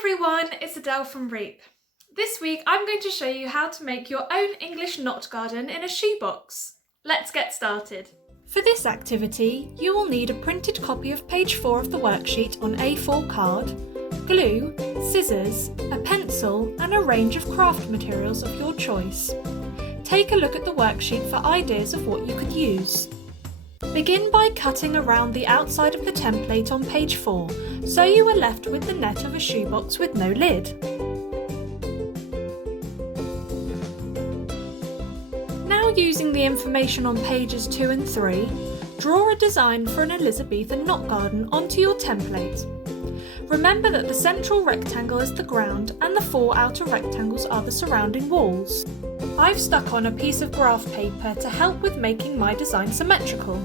everyone, it's Adele from REEP. This week I'm going to show you how to make your own English knot garden in a shoebox. Let's get started. For this activity, you will need a printed copy of page 4 of the worksheet on A4 card, glue, scissors, a pencil and a range of craft materials of your choice. Take a look at the worksheet for ideas of what you could use. Begin by cutting around the outside of the template on page 4, so you are left with the net of a shoebox with no lid. Now, using the information on pages 2 and 3, draw a design for an Elizabethan knot garden onto your template. Remember that the central rectangle is the ground and the 4 outer rectangles are the surrounding walls. I've stuck on a piece of graph paper to help with making my design symmetrical.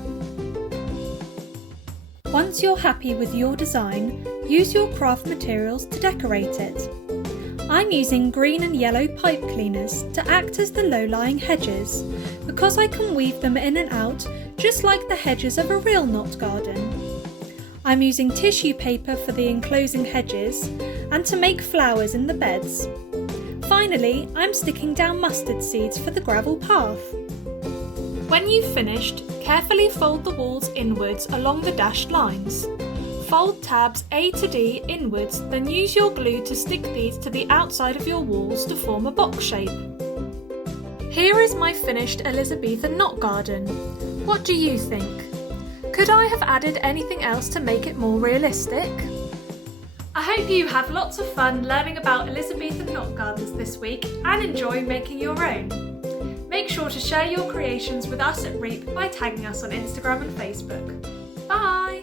Once you're happy with your design, use your craft materials to decorate it. I'm using green and yellow pipe cleaners to act as the low-lying hedges, because I can weave them in and out just like the hedges of a real knot garden. I'm using tissue paper for the enclosing hedges and to make flowers in the beds. Finally, I'm sticking down mustard seeds for the gravel path. When you've finished, carefully fold the walls inwards along the dashed lines. Fold tabs A to D inwards, then use your glue to stick these to the outside of your walls to form a box shape. Here is my finished Elizabethan knot garden. What do you think? Could I have added anything else to make it more realistic? I hope you have lots of fun learning about Elizabethan knot gardens this week and enjoy making your own. Make sure to share your creations with us at REEP by tagging us on Instagram and Facebook. Bye!